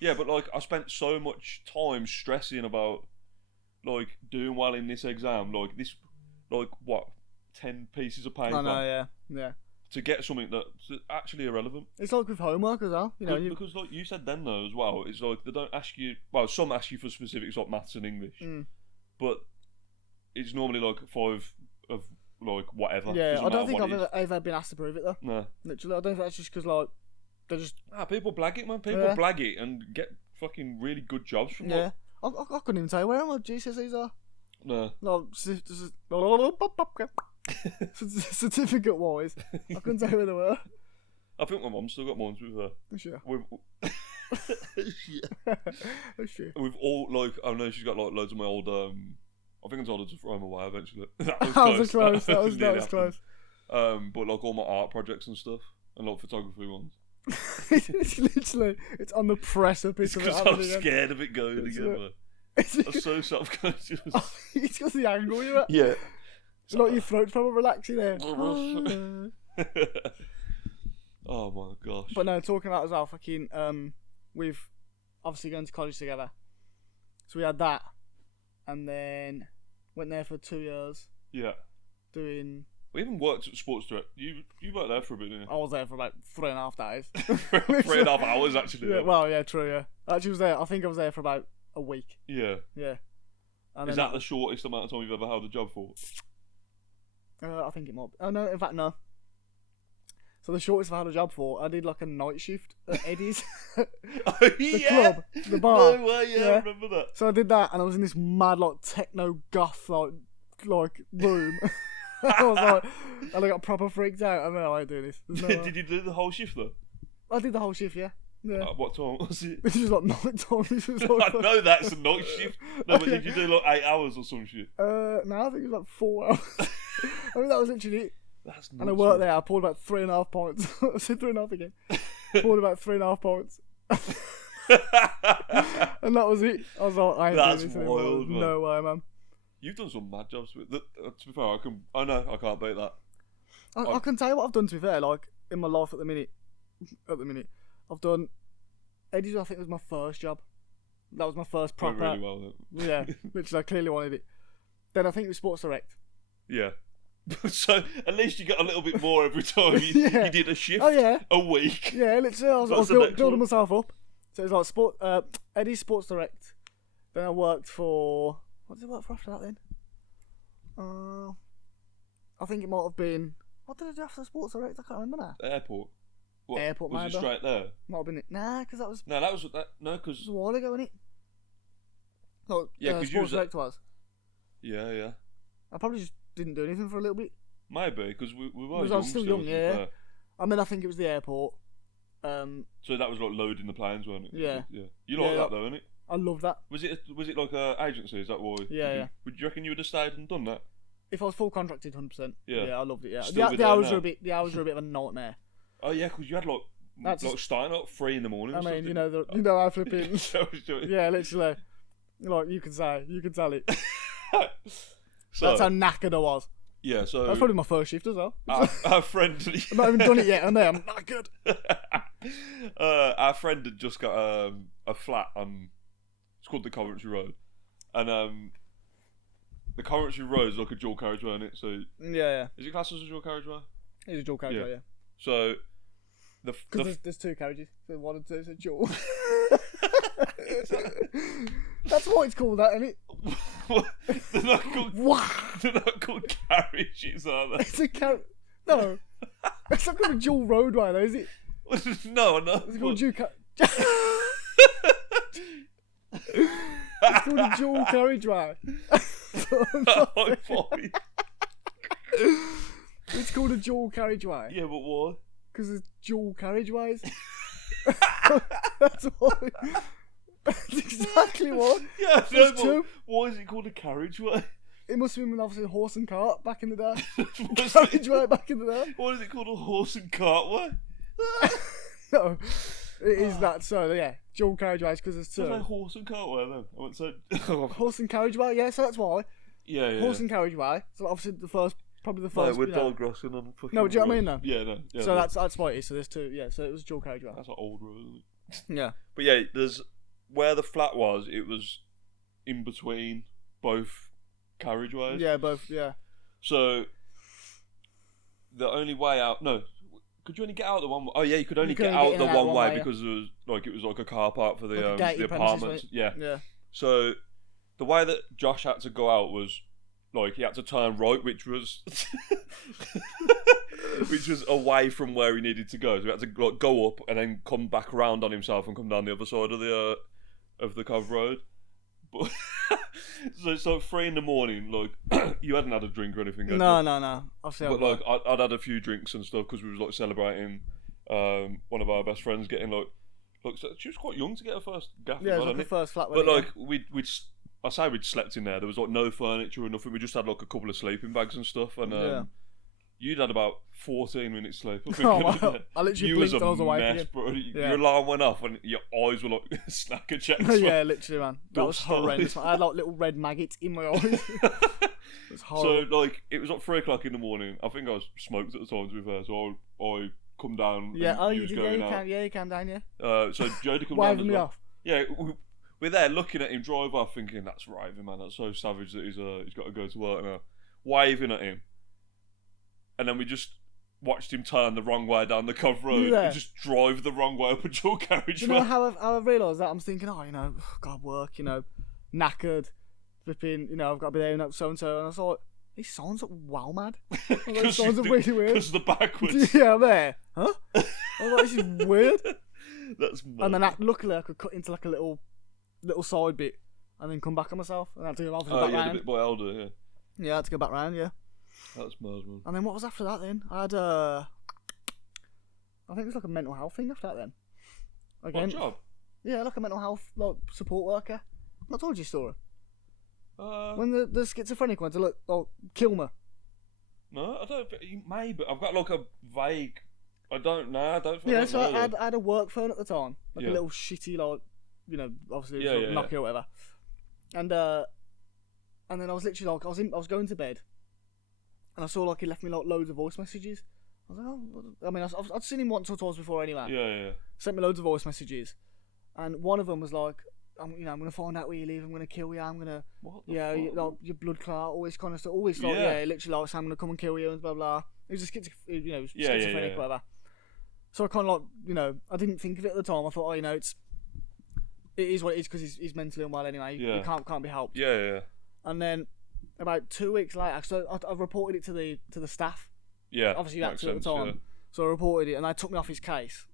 Yeah, but like I spent so much time stressing about like doing well in this exam, like this, like what, 10 pieces of paper I know, yeah. to get something that's actually irrelevant. It's like with homework as well, you know. Because like you said then though as well, it's like they don't ask you. Well, some ask you for specifics like maths and English, but it's normally like 5 of like whatever. Yeah, Doesn't I don't matter think what I've ever been asked to prove it though. No, Literally, I don't think that's just because like they're just people blag it, man. People blag it and get fucking really good jobs from I couldn't even tell you where my GCSEs are. No. No, certificate wise, I couldn't tell you where they were. I think my mum's still got mine with her. Sure. Sure. With all like, I know she's got like loads of my old. I think I told her to throw them away eventually. That was close. That was close. But like all my art projects and stuff, and like photography ones. It's literally, it's on the precipice of it. Because I'm scared of it going again. Man. I'm so self-conscious. It's because the angle you're at. Yeah. It's like your throat's probably relaxing there. Oh my gosh. But no, talking about as well, fucking, we've obviously gone to college together. So we had that, and then went there for 2 years. Yeah. Doing. We even worked at Sports Direct. You worked there for a bit, didn't you? I was there for about 3.5 days. 3.5 hours actually. Yeah, well, yeah, true. Yeah, actually, was there. I think I was there for about a week. Yeah. Yeah. And is that the shortest amount of time you've ever held a job for? I think it might be. Oh no, in fact no. So the shortest I've had a job for, I did like a night shift at Eddie's. The club, the bar. No way, yeah, I remember that. So I did that, and I was in this mad like techno goth like room. I was like, and I got proper freaked out. I mean, I ain't doing this. No Did you do the whole shift though? I did the whole shift, yeah. Yeah. What time was it? This was like night time. This was like I know that's a night shift. No, but did you do like 8 hours or some shit? No, I think it was like 4 hours. I mean, that was literally it. That's nuts. And I worked there. I poured about 3.5 pints. I said 3.5 again. Poured about 3.5 pints. And that was it. I was like, I ain't that's doing this wild, anymore. man. No way, man. You've done some mad jobs. To be fair, I know I can't beat that. I can tell you what I've done, to be fair, like, in my life at the minute. I've done... Eddie's, I think, was my first job. That was my first proper... Went really well then. Yeah, literally, I clearly wanted it. Then I think it was Sports Direct. Yeah. So, at least you got a little bit more every time you did a shift. Oh, yeah. A week. Yeah, literally, I was building myself up. So it was like Eddie's Sports Direct. Then I worked for... What did I work for after that then? I think it might have been... What did I do after Sports Direct? I can't remember now. Airport. What? Airport, was maybe. it straight there? Might have been it. Nah, because that was... No, that was... No, because... It was a while ago, wasn't it? No, yeah, because Sports Direct was. Yeah. I probably just didn't do anything for a little bit. Maybe, because we were Because I was still young, yeah. I mean, I think it was the airport. So that was like loading the planes, wasn't it? Yeah. You like that though, innit? I love that. Was it like a agency? Is that why? Yeah. Would you reckon you would have stayed and done that? If I was full contracted, 100%. Yeah. I loved it. Yeah. Still be The there hours now? were a bit of a nightmare. Oh yeah, because you had like starting at 3 in the morning. I or mean, something. you know how flipping. So- Yeah, literally. Like you can tell it. So, That's how knackered I was. yeah, so That's probably my first shift as well. our friend, I've not even done it yet, and I'm not good. our friend had just got a flat on. It's called the Coventry Road, and the Coventry Road is like a dual carriageway, isn't it? So Yeah. is it classed as a dual carriageway? It's a dual carriageway, yeah. So Because there's 2 carriages. So 1 and 2 is a dual. That's what it's called, that, isn't it? they're not called. Wow. They're not called carriages, are they? It's a No. It's not called a dual roadway, though, is it? No. It's called It's called a dual carriageway. Oh, fine. It's called a dual carriageway. Yeah, but why? Because there's dual carriageways. That's why. That's exactly why. Yeah, There's no, but 2. why is it called a carriageway? It must have been obviously horse and cart back in the day. Carriageway back in the day. Why is it called a horse and cart way? No, it is that. So yeah, dual carriageways because there's 2. What's a horse and cart way then? I went so. Horse and carriageway, yeah. So that's why. Yeah. Horse and carriageway. So obviously probably the first. No, we're digressing on fucking. No, do you know what I mean though? Yeah, no. Yeah, So that's why it is. So there's 2. Yeah. So it was dual carriageway. That's an old road, isn't it? Yeah. But yeah, there's where the flat was. It was in between both carriageways. Yeah, both. Yeah. So the only way out. No, could you only get out the one? Oh yeah, you could only get out the one way because it was like a car park for the apartments. Yeah. Yeah. So the way that Josh had to go out was like he had to turn right, which was which was away from where he needed to go. So he had to like go up and then come back around on himself and come down the other side of the Cove Road. But so it's like 3 a.m. Like you hadn't had a drink or anything. No. But like I'd had a few drinks and stuff because we was like celebrating one of our best friends getting like so she was quite young to get her first gaff. Yeah, it was like the first flat. But like we'd I say we'd slept in there. There was like no furniture or nothing. We just had like a couple of sleeping bags and stuff. And you'd had about 14 minutes sleep. I literally blinked and I was awake again. Bro. Your alarm went off and your eyes were like snacker checks. Yeah, literally, man. That was horrendous. I had like little red maggots in my eyes. It was horrible. So like it was like 3 o'clock in the morning. I think I was smoked at the time, to be fair. So I come down. Yeah, oh, you did. You came down, yeah. So Jody come down. Waving me off. Yeah. We're there looking at him drive off, thinking that's Raven, man. That's so savage that he's got to go to work now. Waving at him, and then we just watched him turn the wrong way down the Cove Road and just drive the wrong way up a dual carriage. Do you know how I realised that? I'm thinking, God, work, knackered, flipping, I've got to be there and so and so, and I thought, these songs are wow mad. These songs are really weird. Because the backwards. Yeah, I'm there. Huh? I was like, this is weird. That's mad. And then luckily I could cut into like a little side bit and then come back on myself and I had to go back round. A bit by elder, yeah. Yeah, I had to go back round, yeah. That's mad, man. And then what was after that then? I had I think it was like a mental health thing after that then. Again, what job? Yeah, like a mental health support worker. I've not told you a story. When the schizophrenic went to look, kill me. No, I don't. Maybe I've got like a vague. I don't know. I don't. Yeah, so I had a work phone at the time, like a little shitty obviously it was Nokia or whatever. And then I was literally like I was going to bed, and I saw like he left me like loads of voice messages. I was like, oh, I mean, I'd seen him once or twice before anyway. Yeah. Sent me loads of voice messages, and one of them was like, I'm gonna find out where you live. I'm gonna kill you. I'm gonna, your blood clot, all this kind of stuff. Always like, literally like, I'm gonna come and kill you and blah blah. He was just schizophrenic, whatever. So I kind of like, I didn't think of it at the time. I thought, it is what it is because he's mentally unwell anyway. He can't be helped. Yeah. And then about 2 weeks later, so I reported it to the staff. Yeah, obviously you had to at the time. Yeah. So I reported it, and they took me off his case.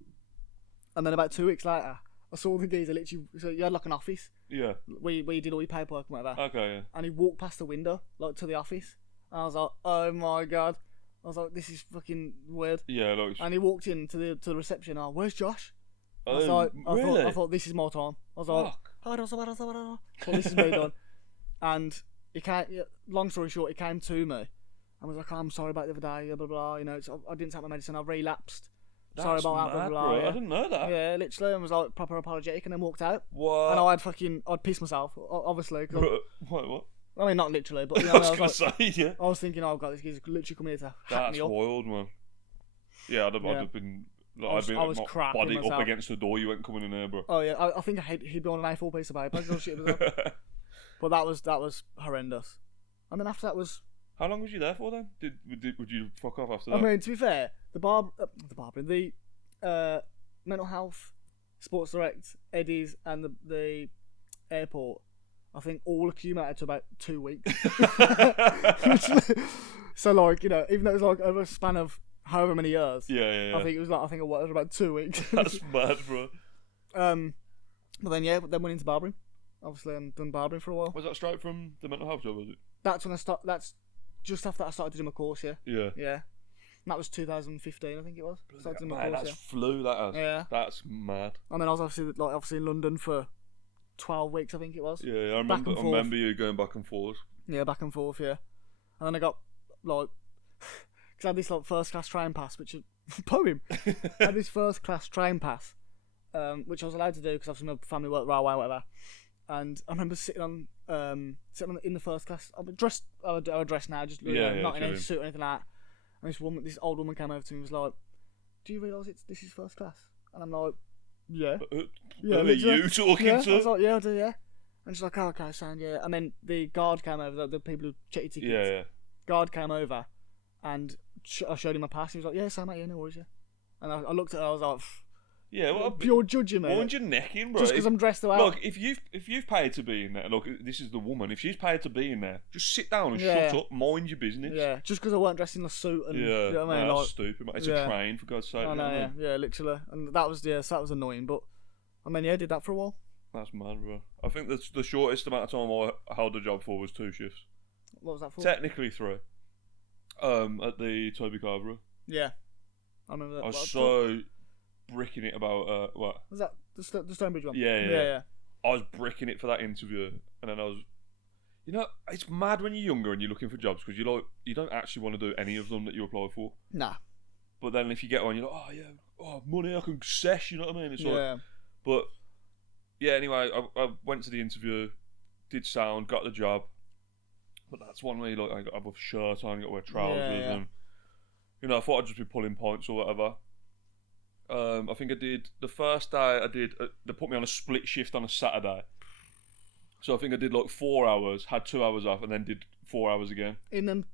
And then about 2 weeks later, I saw the geezer literally. So you had like an office. Yeah. Where you did all your paperwork and whatever. Okay. Yeah. And he walked past the window, like to the office. And I was like, oh my god. I was like, this is fucking weird. Yeah. And he walked in to the reception. Oh, where's Josh? I was like, really? I thought this is my time. I was like, oh, this is me done. And he came. Long story short, he came to me. I was like, I'm sorry about the other day, blah blah. I didn't take my medicine. I relapsed. That's sorry about mad, that, blah blah. Bro. Yeah. I didn't know that. Yeah, literally, and was like proper apologetic, and then walked out. What? And I'd pissed myself, obviously. What? I mean, not literally, but I was gonna say, yeah. I was thinking, oh god, this guy's literally coming here to hack me up. That's wild, man. Yeah, I'd have been. Like, I was crap body myself. Up against the door. You weren't coming in there, bro. Oh yeah, I think he'd be on an A4 piece of paper. But that was horrendous. And then after that was. How long was you there for then? Would you fuck off after that? I mean, to be fair, the mental health, Sports Direct, Eddie's, and the airport, I think all accumulated to about 2 weeks. So like, even though it was like over a span of however many years, yeah. I think it was about 2 weeks. That's mad, bro. But then went into barbering. Obviously, I've done barbering for a while. Was that straight from the mental health job? Was it? That's when I started. That's just after I started to do my course. Yeah. Yeah. And that was 2015, I think it was. That's flew. That has. Yeah. That's mad. And then I was obviously in London for 12 weeks, I think it was. Yeah, I remember you going back and forth. Yeah, back and forth. Yeah. And then I got because I had this first class train pass, which is poem. I had this first class train pass, which I was allowed to do because obviously my family worked railway, whatever. And I remember sitting in the first class. I was dressed now, just not in any suit or anything like that. And this old woman came over to me and was like, "Do you realise this is first class?" And I'm like, yeah, Who yeah. are literally. you talking Yeah, I to? was like, yeah, I do, yeah. And she's like, oh, okay, sound, yeah. And then the guard came over, the people who check your tickets. Yeah, yeah. Guard came over, and I showed him my pass. He was like, yeah, sound, mate, yeah, no worries, yeah. And I looked at her, I was like, Yeah, well, pure judging, mate. wind your neck in, bro. Just because I'm dressed out. Look, if you've paid to be in there, look, this is the woman. If she's paid to be in there, just sit down and Yeah. shut up, mind your business. Yeah, just because I weren't dressed in a suit and Yeah, you know what I mean? no, Like, that's stupid, mate. It's yeah. a train, for God's sake. I you know, what I yeah, mean? yeah, literally. And that was, yeah, so that was annoying. But I mean, yeah, I did that for a while. That's mad, bro. I think that's the shortest amount of time I held a job for was 2 shifts. What was that for? Technically 3. At the Toby Carvery. Yeah, I remember that. I was so bricking it about what? Was that the Stonebridge one? Yeah, yeah, yeah. I was bricking it for that interview, and then I was, you know, it's mad when you're younger and you're looking for jobs because you don't actually want to do any of them that you apply for. Nah. But then if you get one, you're like, oh yeah, oh money, I can sesh. You know what I mean? It's Yeah. like, but yeah. Anyway, I went to the interview, did sound, got the job. But that's one where like I got to have a shirt on, I got to wear trousers, Yeah. and you know I thought I'd just be pulling points or whatever. I think I did the first day. I did. They put me on a split shift on a Saturday, so I think I did like 4 hours, had 2 hours off, and then did 4 hours again. In them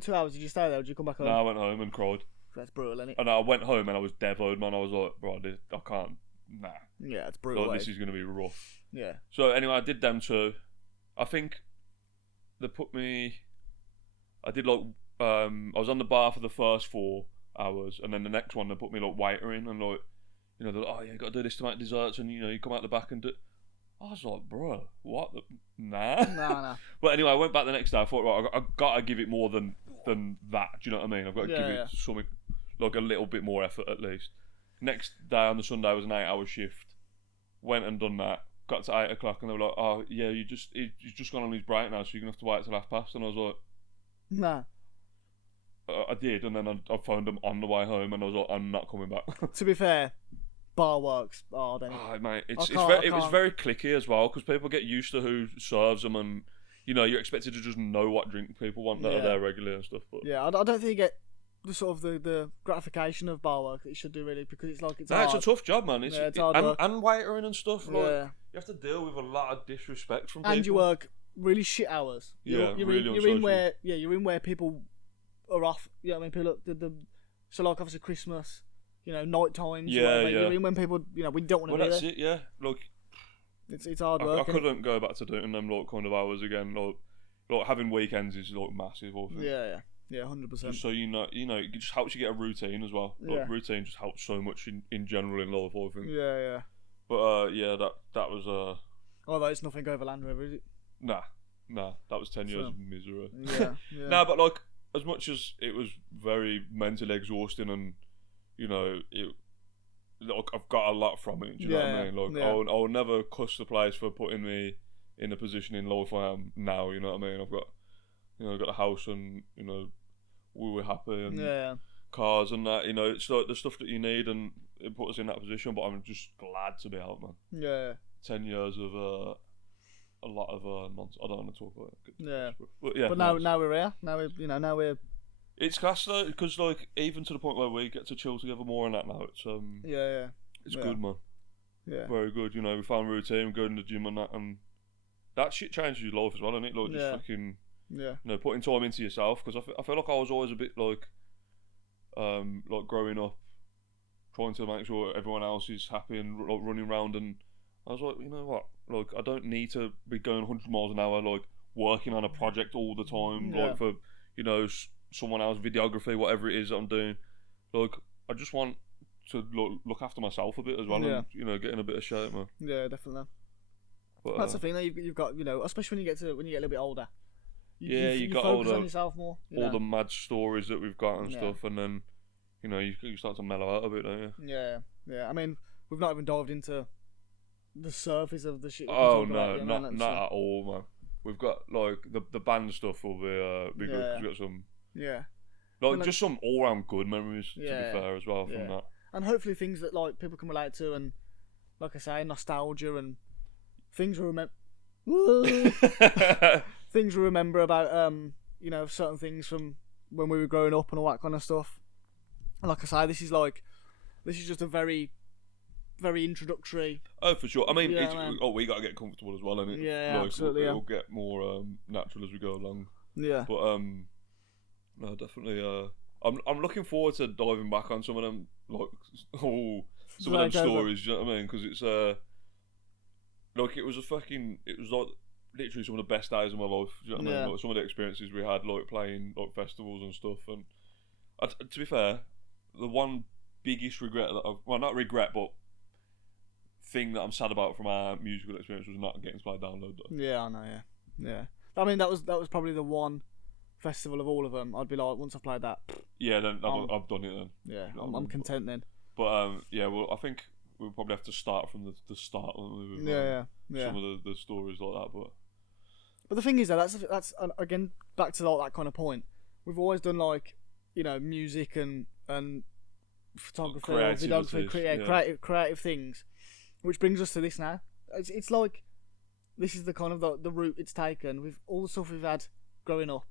2 hours, did you stay there? Or did you come back home? No, I went home and cried. That's brutal, isn't it? And I went home and I was devoed, man. I was like, bro, I can't. Nah, Yeah, it's brutal. like, this is gonna be rough. Yeah. So anyway, I did them 2. I think they put me. I did like I was on the bar for the first 4 hours, and then the next one they put me like waitering and like, you know, they're like, oh yeah, you got to do this to make desserts, and you know, you come out the back and do. I was like, bro, what? Nah. Nah. But anyway, I went back the next day. I thought, right, I got to give it more than that. Do you know what I mean? I've got to give Yeah. it something like a little bit more effort at least. Next day on the Sunday was an 8-hour shift. Went and done that. Got to 8 o'clock and they were like, oh yeah, he's just gone on his break now, so you're gonna have to wait till 1:30. And I was like, Nah. I did, and then I phoned them on the way home, and I was like, I'm not coming back. To be fair, bar works hard, ain't it? Oh, mate, I it was can't. very cliquey as well because people get used to who serves them, and you know you're expected to just know what drink people want that are Yeah. there regularly and stuff. But Yeah, I don't think you get the sort of the gratification of bar work that you should do really, because it's like it's no, hard. it's a tough job, man. Yeah, it's hard and, work. and waitering and stuff. Like, Yeah. you have to deal with a lot of disrespect from people. And you work really shit hours. Yeah, you're really in unsociable. you're in where people are off. You know what I mean? People so like obviously Christmas, you know, night times. Yeah, whatever. yeah. You're in when people, you know, we don't want to Well, be that's there. it. Yeah, look, It's hard I work. innit? couldn't go back to doing them like kind of hours again. Like having weekends is like massive. I think. Yeah, 100%. Just so you know, it just helps you get a routine as well. Like, Yeah. routine just helps so much in general in life, I think. Yeah. But yeah, that was Although it's nothing over Land Rover, is it? nah, that was 10 years So- of misery. Yeah. Nah, but like as much as it was very mentally exhausting, and you know, like I've got a lot from it. Do you know what I mean? Like yeah. I'll never cuss the place for putting me in the position in life I am now. You know what I mean? I've got a house, and you know, we were happy, and Yeah. cars and that. You know, it's like the stuff that you need, and it put us in that position. But I'm just glad to be out, man. Yeah. 10 years of a lot of nonsense. I don't want to talk about it. Yeah. But yeah. But no, now we're here. Now we're it's class though, because like even to the point where we get to chill together more and that now. It's yeah. it's Yeah. good, man. Yeah. Very good. You know, we found a routine, going to the gym and that shit changes your life as well, isn't it? Like just Yeah. fucking, Yeah. you know, putting time into yourself. Because I feel like I was always a bit like growing up, trying to make sure everyone else is happy and like running around, and I was like, you know what? Like, I don't need to be going 100 miles an hour, like working on a project all the time, Yeah. like for you know someone else, videography, whatever it is that I'm doing. Like, I just want to look after myself a bit as well, Yeah. and you know, get in a bit of shape, man. Yeah, definitely. But, That's the thing that you've got, you know, especially when you get a little bit older. Yeah, you got focus all on the- yourself more. You all know? the mad stories that we've got and Yeah. stuff, and then you know you start to mellow out a bit, don't you? Yeah. I mean, we've not even dived into the surface of the shit. we can Oh talk no, about, you know, not and not at all, man. We've got like the band stuff will be good. 'Cause Yeah. we've got some Yeah, like just some all round good memories to Yeah. be fair as well from Yeah. and hopefully things that like people can relate to, and like I say, nostalgia and things we remember. that. Things we remember about you know, certain things from when we were growing up and all that kind of stuff. And like I say, this is just a very very introductory. Oh, for sure. I mean, Yeah, man. we got to get comfortable as well, and Yeah, absolutely, It'll get more natural as we go along. Yeah. But no, definitely. I'm looking forward to diving back on some of them, like some of them stories. Do you know what I mean? Because it's like it was like literally some of the best days of my life. Do you know what I mean? Like some of the experiences we had, like playing like festivals and stuff. And to be fair, the one biggest regret not regret, but thing that I'm sad about from our musical experience was not getting to play Download though. Yeah, I know. Yeah. I mean, that was probably the one festival of all of them. I'd be like, once I've played that. Yeah, then I've done it then. Yeah, I'm content then. But yeah, well, I think we'll probably have to start from the start. With, yeah. Some of the stories like that, but the thing is, that's again back to like that kind of point. We've always done like, music and photography, videography, creative things, which brings us to this now. It's like this is the kind of the route it's taken with all the stuff we've had growing up.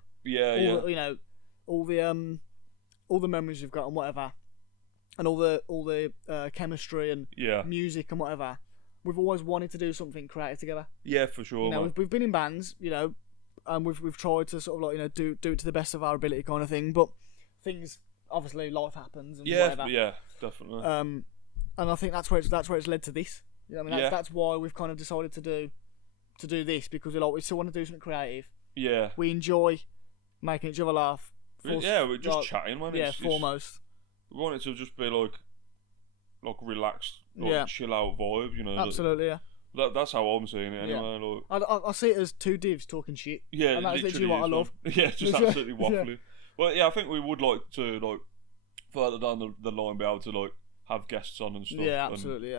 All the memories we've got and whatever, and all the chemistry and music and whatever. We've always wanted to do something creative together. Yeah, for sure. We've been in bands, and we've tried to sort of like do it to the best of our ability, kind of thing. But things, obviously, life happens and whatever. Yeah, definitely. And I think that's where it's led to this. That's why we've kind of decided to do this, because we still want to do something creative. Yeah. We enjoy making each other laugh. We're just chatting, man. Foremost. We want it to just be like relaxed, chill out vibe, Absolutely, yeah. That's how I'm seeing it anyway. Yeah. I see it as two divs talking shit. Yeah, and that's literally what I love. Yeah, just absolutely waffling. Yeah. Well, yeah, I think we would like to further down the line be able to have guests on and stuff. Yeah, absolutely,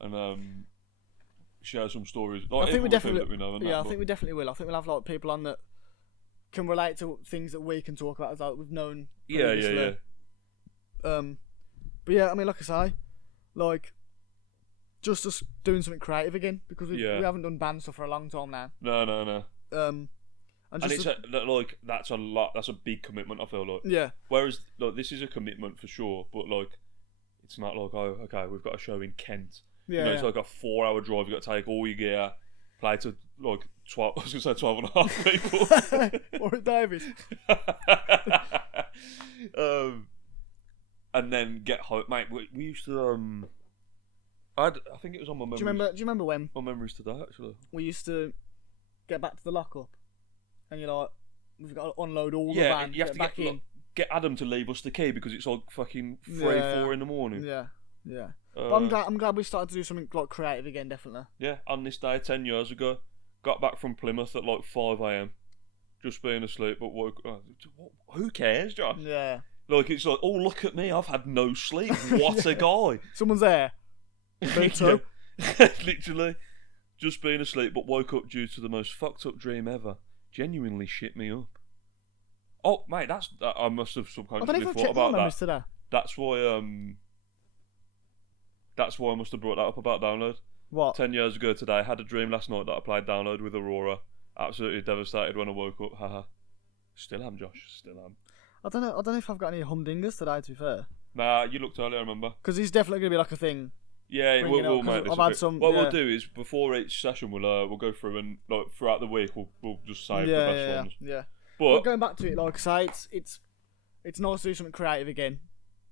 and share some stories. I think we definitely. I think we definitely will. I think we'll have people on that can relate to things that we can talk about, as we've known previously. Yeah. But yeah, I mean, like I say, just us doing something creative again, because we haven't done band stuff for a long time now. No. And it's that's a lot. That's a big commitment, I feel like. Yeah. Whereas this is a commitment for sure, but it's not like, oh, okay, we've got a show in Kent. Yeah. It's like a 4-hour drive. You got to take all your gear, play to 12. I was gonna say 12 and a half people. Or at Davis. And then get home, mate. We used to I think it was on my memories. Do you remember when? My memories today, actually. We used to get back to the lockup, and you're like, we've got to unload all the van, you have to back in. Get Adam to leave us the key because it's like fucking 3-4 in the morning. Yeah. But I'm glad we started to do something creative again, definitely. Yeah, on this day 10 years ago, got back from Plymouth at 5 a.m. Just being asleep, but woke. Who cares, Josh? Yeah. It's like, oh, look at me, I've had no sleep. What a guy. Someone's there. Literally, just being asleep, but woke up due to the most fucked up dream ever. Genuinely shit me up. Oh, mate, I must have subconsciously thought about that. Today. That's why I must have brought that up about Download. What? 10 years ago today, I had a dream last night that I played Download with Aurora. Absolutely devastated when I woke up. Haha. Still am, Josh. Still am. I don't know if I've got any humdingers today, to be fair. Nah, you looked earlier, I remember. Because he's definitely going to be like a thing. Yeah, we'll make this. I've had some. What we'll do is before each session, we'll go through and throughout the week we'll just save the best ones. Yeah. But going back to it, like I say, it's nice to do something creative again.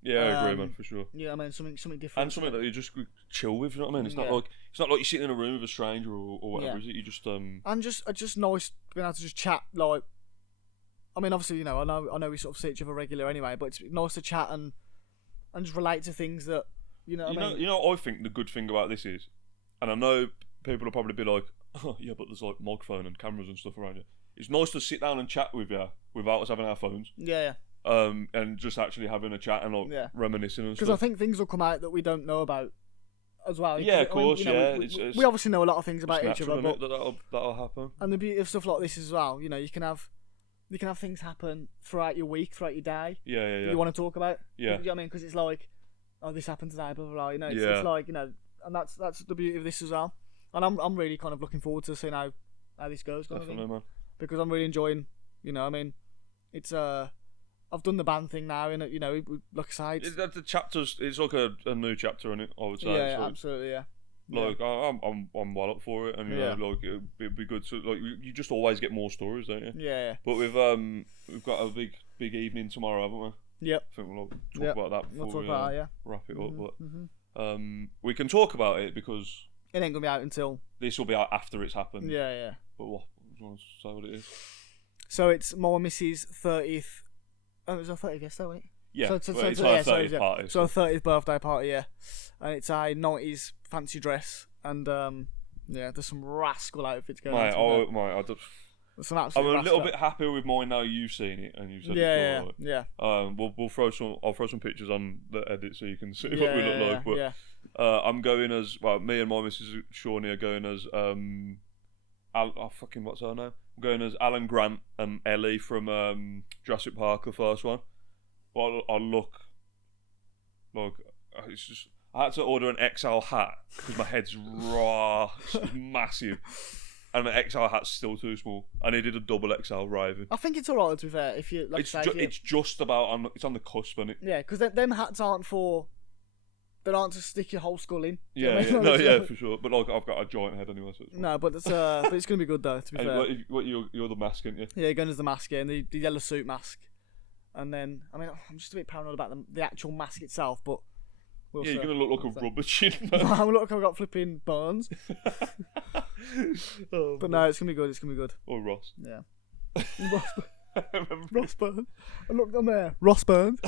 Yeah, I agree, man, for sure. Yeah, I mean something different. And something that you just chill with. You know what I mean? It's not like you're sitting in a room with a stranger or whatever. Is it? You just And just nice being able to just chat. I mean, obviously, I know we sort of see each other regular anyway, but it's nice to chat and just relate to things that I think the good thing about this is, and I know people will probably be like, oh yeah, but there's microphone and cameras and stuff around you. It's nice to sit down and chat with you without us having our phones. Yeah. And just actually having a chat and reminiscing and stuff. Because I think things will come out that we don't know about as well. Yeah, of course. We obviously know a lot of things about each other, but that'll happen. And the beauty of stuff like this as well, you can have things happen throughout your week, throughout your day. Yeah. That you want to talk about. Yeah. You know what I mean? Because it's like, oh, this happened today, blah blah blah. It's like, and that's the beauty of this as well. And I'm really kind of looking forward to seeing how this goes. Definitely, man. Because I'm really enjoying. I mean, it's I've done the band thing now, and like I say, The chapters. It's like a new chapter in it. I would say. yeah, So, absolutely, yeah. like I'm well up for it, and like it'd be good to like you just always get more stories, don't you? Yeah. But we've got a big evening tomorrow, haven't we? Yep. I think we'll talk about that before We'll talk we about that, wrap it up. But we can talk about it because it ain't gonna be out until this will be out after it's happened. Yeah. But what? Do you want to say what it is? So it's my missus' 30th. Oh, it was her 30th yesterday, wasn't it? Yeah, it's her 30th party. So her 30th birthday party, yeah. And it's a 90s fancy dress, and there's some rascal outfits going on. I'm a little bit happier with mine now. You've seen it, and you've said it before. Yeah. We'll throw some. I'll throw some pictures on the edit so you can see what we look like. But I'm going as me and my Mrs. Shawnee are going as what's her name? I'm going as Alan Grant and Ellie from Jurassic Park, the first one. Well, I look like it's just. I had to order an XL hat because my head's raw, it's massive. And the XL hat's still too small. I needed a double XL Raven. I think it's alright, to be fair. If you like, it's just about it's on the cusp, isn't it? Yeah, because them hats aren't to stick your whole skull in. Yeah, for sure. But like, I've got a giant head anyway. So no, but it's gonna be good though. To be fair. You're the mask, aren't you? Yeah, you're going as the mask, and the yellow suit mask. And then, I mean, I'm just a bit paranoid about the actual mask itself, but you're gonna look like a rubber chin. I look like I've got flipping burns. But no, it's gonna be good. It's gonna be good. Or Ross. Yeah. Ross Burns. I looked on there. Ross Burns.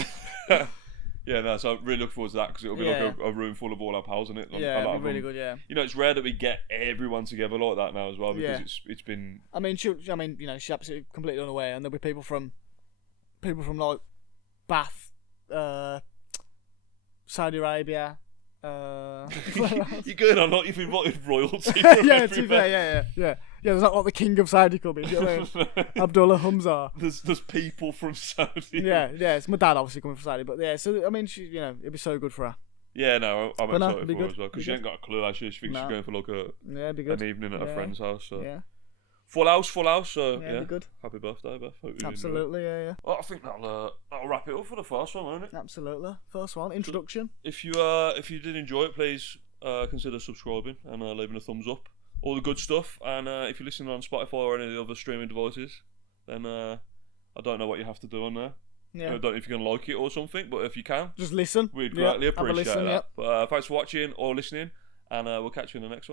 Yeah, no. So I'm really looking forward to that because it'll be like a room full of all our pals in it. It'll be really good. Yeah. It's rare that we get everyone together like that now as well because it's been. I mean, she's absolutely completely unaware, and there'll be people from like Bath, Saudi Arabia. You're going on like you've invited royalty. Yeah, to be fair, yeah. There's not like the king of Saudi coming. You know what I mean? Abdullah Hamza. There's people from Saudi. Yeah. It's my dad obviously coming from Saudi, but yeah. So I mean, she, it'd be so good for her. Yeah, no, I'm excited for her good. as well because she ain't got a clue. Actually, she thinks she's going for like an evening at a friend's house. So. Yeah. Full house. So be good. Happy birthday, Beth. Absolutely, yeah. Well, I think that'll wrap it up for the first one, won't it? Absolutely. First one, introduction. If you did enjoy it, please consider subscribing and leaving a thumbs up. All the good stuff. And if you're listening on Spotify or any of the other streaming devices, then I don't know what you have to do on there. Yeah. I don't know if you can like it or something, but if you can, just listen. We'd greatly appreciate that. Yeah. But thanks for watching or listening, and we'll catch you in the next one.